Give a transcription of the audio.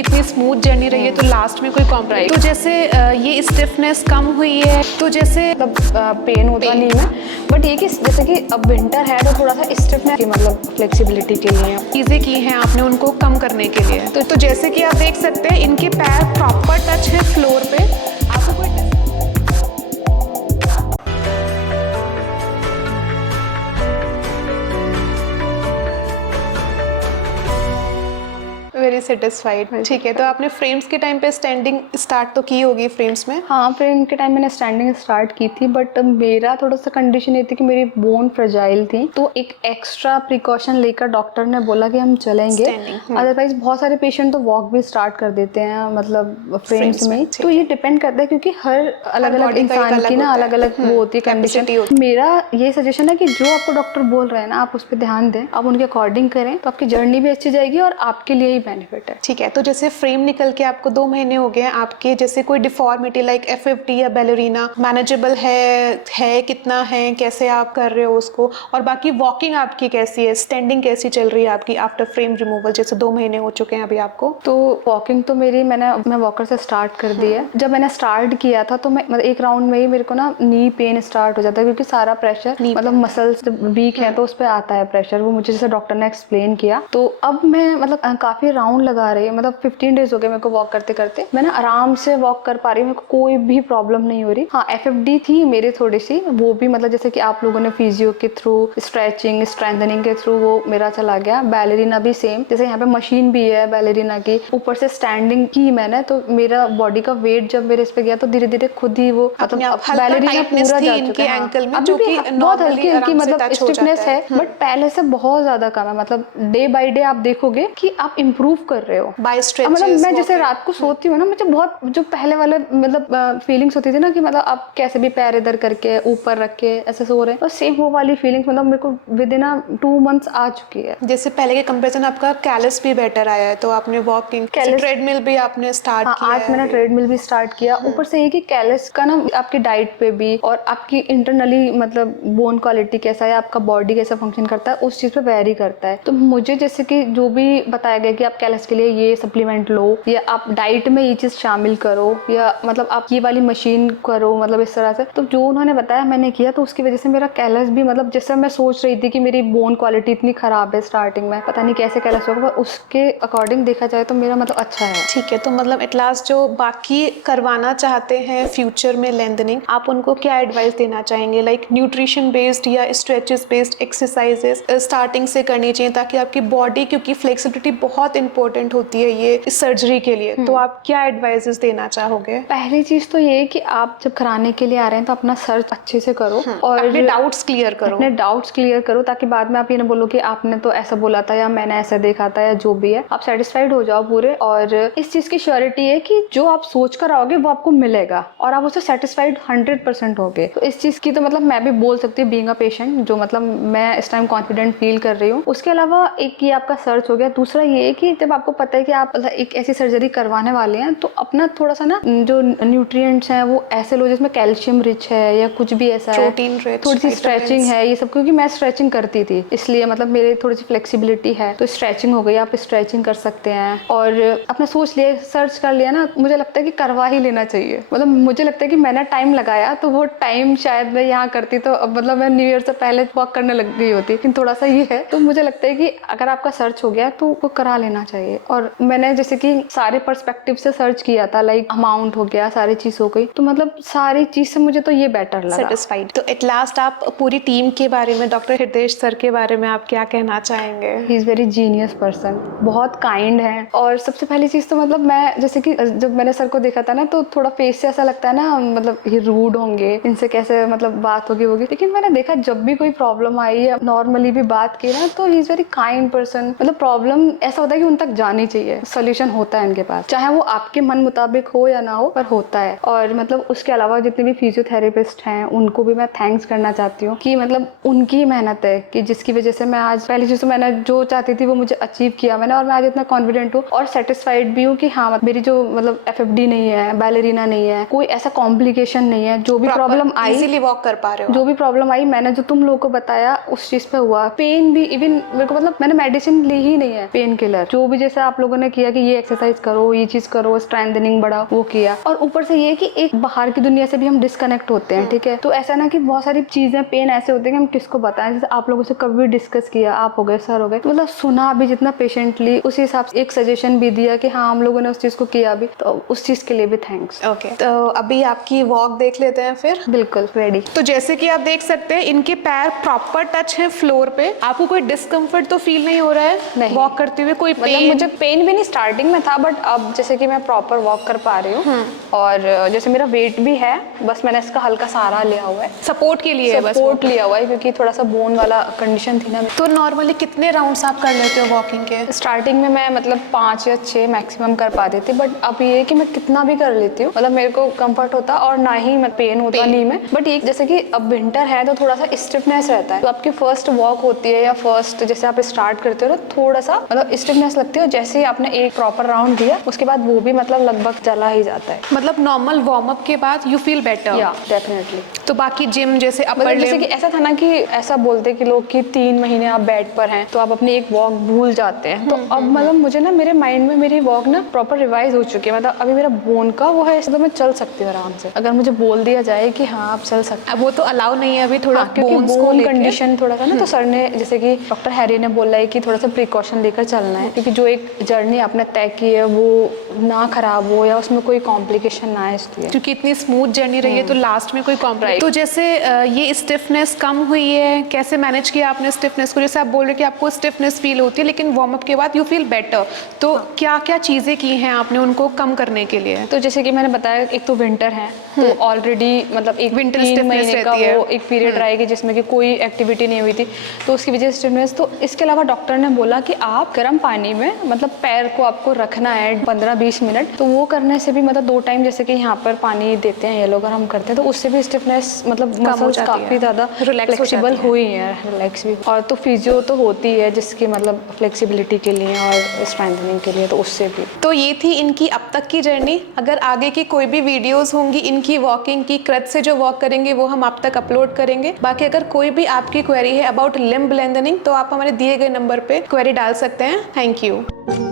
आपकी इतनी smooth journey रही है तो लास्ट में कोई कॉम्प्रोमाइज, तो जैसे ये स्टिफनेस कम हुई है, तो जैसे मतलब पेन होता नहीं है, बट ये कि जैसे कि अब विंटर है तो थोड़ा सा स्टिफनेस की मतलब फ्लेक्सिबिलिटी के लिए चीज़ें की हैं आपने उनको कम करने के लिए। तो जैसे कि आप देख सकते हैं इनके पैर प्रॉपर टच है फ्लोर पे, आपको कोई वेरी सेटिस्फाइड। ठीक है, तो आपने फ्रेम्स के टाइम पे स्टैंडिंग स्टार्ट तो की होगी फ्रेम्स में? हाँ, फ्रेम के टाइम मैंने स्टैंडिंग स्टार्ट की थी, बट मेरा थोड़ा सा कंडीशन ये थी कि मेरी बोन फ्रेजाइल थी, तो एक एक्स्ट्रा प्रिकॉशन लेकर डॉक्टर ने बोला कि हम चलेंगे। अदरवाइज बहुत सारे पेशेंट तो वॉक भी स्टार्ट कर देते हैं मतलब फ्रेम्स में। तो ये डिपेंड करता है क्योंकि हर अलग अलग इंसान की ना अलग अलग वो होती है कंडीशन। मेरा ये सजेशन है कि जो आपको डॉक्टर बोल रहे हैं ना आप उस पर ध्यान दें, आप उनके अकॉर्डिंग करें, तो आपकी जर्नी भी अच्छी जाएगी और आपके लिए ही बेनिफिट है। ठीक है, तो जैसे फ्रेम निकल के आपको 2 महीने हो गए, आपके जैसे कोई डिफॉर्मिटी लाइक FFD या बैलरीना मैनेजेबल है कितना है, कैसे आप कर रहे हो उसको, और बाकी वॉकिंग आपकी कैसी है, स्टैंडिंग कैसी चल रही है आपकी आफ्टर फ्रेम रिमूवल, जैसे 2 महीने हो चुके हैं अभी आपको? तो वॉकिंग तो मैं वॉकर से स्टार्ट कर दी है। जब मैंने स्टार्ट किया था तो मैं मतलब एक राउंड में ही मेरे को ना नी पेन स्टार्ट हो जाता है क्योंकि सारा प्रेशर मतलब मसल्स वीक है तो उस पर आता है प्रेशर, वो मुझे जैसे डॉक्टर ने एक्सप्लेन किया। तो अब मैं मतलब काफी राउंड लगा रही है, मतलब 15 डेज हो गए मेरे को वॉक करते करते, मैं ना आराम से वॉक कर पा रही हूँ, मेरे को कोई भी प्रॉब्लम नहीं हो रही। हाँ, FFD थी मेरी थोड़ी सी, वो भी मतलब जैसे कि आप लोगों ने फिजियो के थ्रू स्ट्रेचिंग स्ट्रेंथनिंग के थ्रू वो मेरा चला गया। बैलेरिना भी सेम, जैसे यहाँ पे मशीन भी है बैलेरिना की, ऊपर से स्टैंडिंग की मैंने, तो मेरा बॉडी का वेट जब मेरे इस पे गया तो धीरे धीरे खुद ही वो मतलब बैलेरिना पूरा जा चुका है। एंकल में अभी भी बहुत हल्की हल्की मतलब स्टिफनेस है, बट पहले से बहुत ज्यादा कम है। मतलब डे बाय डे आप देखोगे कि आप इम्प्रूव कर रहे हो बाय स्ट्रेचेस। मतलब मैं जैसे रात को सोती हूँ ना, मुझे बहुत जो पहले वाले मतलब फीलिंग्स होती थी ना कि मतलब आप कैसे भी पैर इधर करके ऊपर रख के ऐसे सो रहे हैं, और सेम वो वाली फीलिंग्स मतलब मेरे को विद इन 2 मंथ्स आ चुकी है। जैसे पहले के कंपैरिजन आपका कैलस भी बेटर आया है, तो आपने वॉकिंग ट्रेडमिल भी आपने स्टार्ट किया? आज मैंने ट्रेडमिल भी स्टार्ट किया। ऊपर से ये कि कैलस का ना आपकी डाइट पे भी और आपकी इंटरनली मतलब बोन क्वालिटी कैसा है, आपका बॉडी कैसा फंक्शन करता है, उस चीज पे वेरी करता है। तो मुझे जैसे कि जो भी बताया गया कि आप कैलस के लिए ये सप्लीमेंट लो, या आप डाइट में ये चीज शामिल करो, या मतलब आप ये वाली मशीन करो, मतलब इस तरह से, तो जो उन्होंने बताया मैंने किया, तो उसकी वजह से मेरा कैलस भी मतलब जैसे मैं सोच रही थी कि मेरी बोन क्वालिटी इतनी खराब है स्टार्टिंग में, पता नहीं कैसे कैलस होगा, उसके अकॉर्डिंग देखा जाए तो मेरा मतलब अच्छा है। ठीक है, तो मतलब एट लास्ट जो बाकी करवाना चाहते हैं फ्यूचर में लेंथनिंग, आप उनको क्या एडवाइस देना चाहेंगे? लाइक न्यूट्रिशन बेस्ड या स्ट्रेचेस बेस्ड एक्सरसाइजेस स्टार्टिंग से करनी चाहिए ताकि आपकी बॉडी, क्योंकि फ्लेक्सिबिलिटी बहुत इंपॉर्टेंट होती है ये सर्जरी के लिए, तो आप क्या एडवाइसेस देना चाहोगे? पहली चीज तो ये है कि आप जब कराने के लिए आ रहे हैं तो अपना सर्च अच्छे से करो और अपने डाउट्स क्लियर करो, ताकि बाद में आप ये ना बोलो कि आपने तो ऐसा बोला था या मैंने ऐसा देखा था या जो भी है, आप सेटिस्फाइड हो जाओ पूरे। और इस चीज की श्योरिटी है कि जो आप सोच कर आओगे वो आपको मिलेगा और आप उससे सेटिस्फाइड 100% होगे। तो इस चीज की तो मतलब मैं भी बोल सकती हूँ बीइंग अ पेशेंट, जो मतलब मैं इस टाइम कॉन्फिडेंट फील कर रही हूँ। उसके अलावा एक ये आपका सर्च हो गया, दूसरा ये है कि जब आपको पता है कि आप एक ऐसी सर्जरी करवाने वाले हैं तो अपना थोड़ा सा ना जो न्यूट्रिएंट्स हैं वो ऐसे लो जिसमें कैल्शियम रिच है या कुछ भी ऐसा है, थोड़ी सी स्ट्रेचिंग है, ये सब। क्योंकि मैं स्ट्रेचिंग करती थी इसलिए मतलब मेरी थोड़ी सी फ्लेक्सिबिलिटी है, तो स्ट्रेचिंग हो गई, आप स्ट्रेचिंग कर सकते हैं। और अपना सोच लिया, सर्च कर लिया ना, मुझे लगता है कि करवा ही लेना चाहिए। मतलब मुझे लगता है कि मैंने टाइम लगाया तो वो टाइम शायद मैं यहाँ करती तो मतलब मैं न्यू ईयर से पहले वॉक करने लग गई होती, लेकिन थोड़ा सा ये है। तो मुझे लगता है कि अगर आपका सर्च हो गया तो वो करा लेना चाहिए। और मैंने जैसे कि सारे पर्सपेक्टिव से सर्च किया था, लाइक अमाउंट हो गया, सारी चीज हो गई, तो मतलब सारी चीज से मुझे तो ये बेटर लगा, सेटिस्फाइड। तो एट लास्ट आप पूरी टीम के बारे में, डॉक्टर हृदेश सर के बारे में आप क्या कहना चाहेंगे? He is very genius person, बहुत काइंड है। और सबसे पहली चीज तो मतलब मैं जैसे कि जब मैंने सर को देखा था ना तो थोड़ा फेस से ऐसा लगता है ना मतलब ये रूड होंगे, इनसे कैसे मतलब बात होगी, लेकिन मैंने देखा जब भी कोई प्रॉब्लम आई या नॉर्मली भी बात की ना तो he is very kind person. मतलब प्रॉब्लम ऐसा होता है कि उन तक जानी चाहिए, सोल्यूशन होता है इनके पास, चाहे वो आपके मन मुताबिक हो या ना हो, पर होता है। और मतलब उसके अलावा जितने भी फिजियोथेरेपिस्ट हैं उनको भी मैं थैंक्स करना चाहती हूँ कि मतलब उनकी मेहनत है कि जिसकी वजह से मैं आज, पहली चीज तो मैंने जो चाहती थी वो मुझे अचीव किया मैंने, और मैं आज इतना कॉन्फिडेंट हूँ और सेटिस्फाइड भी हूँ कि हाँ मेरी जो मतलब FFD नहीं है, बैलेरिना नहीं है, कोई ऐसा कॉम्प्लिकेशन नहीं है। जो भी प्रॉब्लम आई इजीली वॉक कर पा रहे हो, जो भी प्रॉब्लम आई मैंने जो तुम लोगों को बताया उस चीज पे हुआ। पेन भी इवन मेरे को मतलब मैंने मेडिसिन ली ही नहीं है, पेन किलर जो भी जैसे आप लोगों ने किया कि ये एक्सरसाइज करो, ये चीज करो, स्ट्रेंथनिंग बढ़ाओ, वो किया। और ऊपर से ये कि एक बाहर की दुनिया से भी हम डिस्कनेक्ट होते हैं, ठीक है। तो ऐसा ना कि बहुत सारी चीजें, पेन ऐसे होते हैं कि हम किसको बताएं। जैसे आप लोगों से कभी डिस्कस किया, आप हो गए, सर हो गए, मतलब सुना भी जितना पेशेंटली, उसी हिसाब से एक सजेशन भी दिया कि हाँ हम लोगों ने उस चीज को किया भी, तो उस चीज के लिए भी थैंक्स। ओके, तो अभी आपकी वॉक देख लेते हैं फिर। बिल्कुल रेडी। तो जैसे कि आप देख सकते हैं इनके पैर प्रॉपर टच हैं फ्लोर पे। आपको कोई डिस्कम्फर्ट तो फील नहीं हो रहा है नहीं। वॉक करते हुए? कोई मतलब मुझे पेन भी नहीं स्टार्टिंग में था, बट अब जैसे कि मैं प्रॉपर वॉक कर पा रही हूँ। और जैसे मेरा वेट भी है, बस मैंने इसका हल्का सहारा लिया हुआ है, सपोर्ट के लिए? बस सपोर्ट लिया हुआ है, क्योंकि थोड़ा सा बोन वाला कंडीशन थी ना। तो नॉर्मली कितने राउंड्स आप कर लेते हो वॉकिंग के? स्टार्टिंग में मैं मतलब 5 या 6 मैक्सिमम कर पाती थी, बट अब ये है कि मैं कितना भी कर लेती हूँ, मतलब मेरे को कंफर्ट होता और ना ही पेन होता नी में। बट ये जैसे कि अब विंटर है तो थोड़ा सा स्टिफनेस रहता है, तो आपकी फर्स्ट वॉक होती है या फर्स्ट जैसे आप स्टार्ट करते हो ना, थोड़ा सा मतलब स्टिफनेस लगती है। जैसे ही आपने एक प्रॉपर राउंड दिया उसके बाद वो भी मतलब लगभग चला ही जाता है। मतलब नॉर्मल वार्म अप के बाद यू फील बेटर? या डेफिनेटली। तो बाकी जिम जैसे मतलब जैसे कि ऐसा था ना कि ऐसा बोलते कि लोग कि 3 महीने आप बेड पर हैं तो आप अपनी एक वॉक भूल जाते हैं। तो अब मतलब मुझे ना मेरे माइंड में मेरी वॉक ना प्रॉपर रिवाइज हो चुकी है। मतलब अभी मेरा बोन का वो है, तो मैं चल सकती हूँ आराम से। अगर मुझे बोल दिया जाए कि हाँ आप चल सकते हैं। अब वो तो अलाउ नहीं है अभी थोड़ा, क्योंकि bones को बोन लेके। कंडीशन थोड़ा सा ना, तो सर ने जैसे कि डॉक्टर हैरी ने बोला है कि थोड़ा सा प्रिकॉशन लेकर चलना है, क्योंकि जो एक जर्नी आपने तय की है वो ना खराब हो या उसमें कोई कॉम्प्लिकेशन ना आए, इसलिए। क्योंकि इतनी स्मूथ जर्नी रही है तो लास्ट में कोई कॉम्प्लिकेशन। तो जैसे ये स्टिफनेस कम हुई है, कैसे मैनेज किया आपने स्टिफनेस को? जैसे आप बोल रहे कि आपको स्टिफनेस फील होती है लेकिन वार्म अप के बाद यू फील बेटर, तो क्या क्या चीजें की हैं आपने उनको कम करने के लिए? तो जैसे कि मैंने बताया, एक तो विंटर है तो ऑलरेडी मतलब एक Winter 3 stiffness महीने का रहती है। वो एक पीरियड रहेगी जिसमें कि कोई एक्टिविटी नहीं हुई थी, तो उसकी वजह से स्टिफनेस। तो इसके अलावा डॉक्टर ने बोला कि आप गर्म पानी में मतलब पैर को आपको रखना है 15-20 मिनट। तो वो करने से भी मतलब 2 टाइम जैसे कि यहाँ पर पानी देते हैं ये लोग, अगर हम करते हैं तो उससे भी स्टिफनेस मतलब मसल्स काफ़ी ज़्यादा फ्लेक्सिबल हुई है, रिलैक्स भी। और तो फिजियो तो होती है जिसकी मतलब फ्लेक्सिबिलिटी के लिए और स्ट्रेंथनिंग के लिए, तो उससे भी। तो ये थी इनकी अब तक की जर्नी। अगर आगे की कोई भी वीडियोस होंगी इनकी वॉकिंग की, क्रच से जो वॉक करेंगे वो हम आप तक अपलोड करेंगे। बाकी अगर कोई भी आपकी क्वेरी है अबाउट लिम्ब लेंथनिंग तो आप हमारे दिए गए नंबर पे क्वेरी डाल सकते हैं। Thank you.